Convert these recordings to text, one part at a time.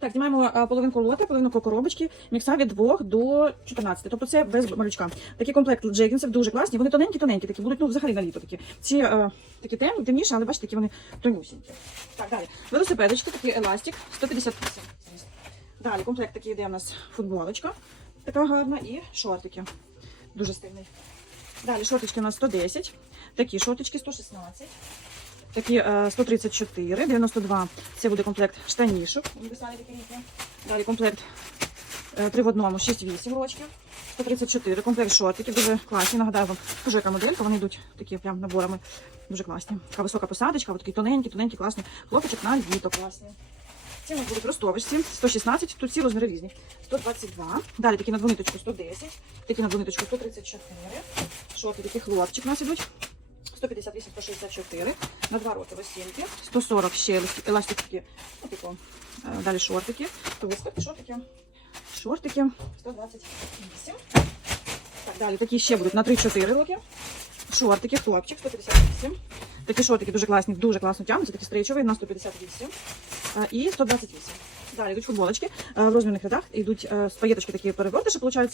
Так, знімаємо а, половинку лота, половинку коробочки, мікса від 2 до 14. Тобто це без малючка. Такий комплект джегінсів дуже класні. Вони тоненькі-тоненькі такі, будуть ну, взагалі на літо такі. Ці а, такі темні, темніші, але бачите, такі вони тонюсінькі. Так, далі. Велосипедочки, такий еластик, 158. Далі комплект такий йде у нас футболочка, така гарна, і шортики. Дуже стильний. Далі шортички у нас 110, такі шортички 116. Такі е, 134, 92. Це буде комплект штанішок. Далі комплект е, 3 в одному, 6-8 рочків. 134. Комплект шортиків, дуже класні. Нагадаю вам, дуже яка моделька. Вони йдуть такі прям наборами. Дуже класні. Така висока посадочка, такий тоненький, тоненький, класний. Хлопчик на літо класний. Ці у нас будуть ростовочці. 116, тут всі розміри різні. 122. Далі такі на двониточку 110, такі на двониточку 134. Шорти такі хлопчик у нас ідуть. 158, 164, на 2 роки лосінки, 140 ще еласти- еластики, ну, типу, е, далі шортики, то виставки, шортики, шортики, 128. Так, далі такі ще будуть на 3-4 роки. Шортики, хлопчик, 158. Такі шортики дуже класні, дуже класно тягнуться, такі стрейчові на 158 е, і 128. Далі йдуть футболочки е, в розмірних рядах, йдуть спаєточки з паєточки такі перевертиші, виходить,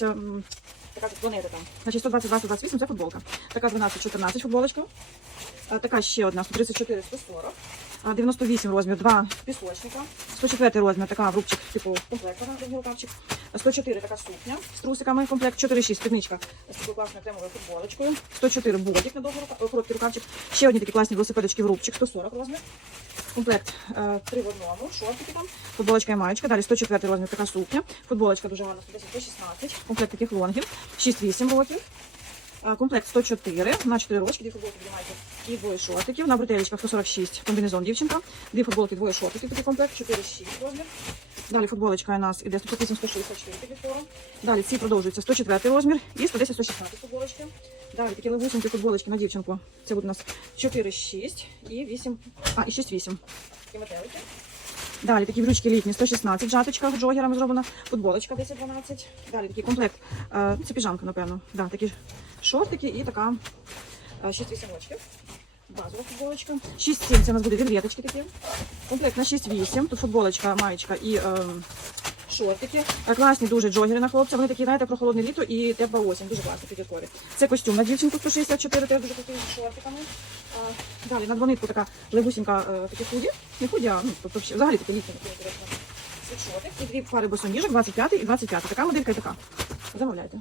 така планета там. Значить 122, 128 це футболка. Така 12, 14 футболочка. Така ще одна 134, 140. А, 98 розмір, два пісочника. 104 розмір, така рубчик, типу комплектна на рукавчик. 104 така сукня з трусиками, комплект 4,6 спідничка з такою класною кремовою футболочкою. 104 ботик на довгий рука- короткий рукавчик. Ще одні такі класні велосипедочки в рубчик, 140 розмір. Комплект 3 в одному, шортики там, футболочка і маєчка. Далі 104 розмір, така сукня. Футболочка дуже гарна, 110, 116. Комплект таких лонгів, 6-8 років. А, Комплект 104 на 4 рочки, дві футболки майки і двоє шортиків. На бретелечках 146 комбінезон дівчинка. Дві футболки, двоє шортиків, такий комплект, 4-6 розмір. Далі футболочка у нас іде 158 164 такі форум. Далі ці продовжуються 104 розмір і 110 116 футболочки. Далі такі легусенькі футболочки на дівчинку. Це буде у нас 4-6 і 8, а, і 6-8. Такі метелики. Далі такі брючки літні, 116 жаточка джогерами зроблена, футболочка 10-12. Далі такий комплект. е, Це піжамка, напевно. Да, такі шортики і така е, 6-8. Базова футболочка. 6-7 це у нас буде вільветочки такі. Комплект на 6-8. Тут футболочка, маєчка і е, шортики. Класні дуже джогери на хлопця. Вони такі, знаєте, про холодне літо і тепла осінь. Дуже класно підяткові. Це костюм на дівчинку 164, теж дуже такий з шортиками. Далі на двонитку така легусінька е, такі худі. Не худі, а ну, тобто взагалі такі літні. Світшотик. І дві пари босоніжок, 25 і 25. Така моделька і така. Замовляйте.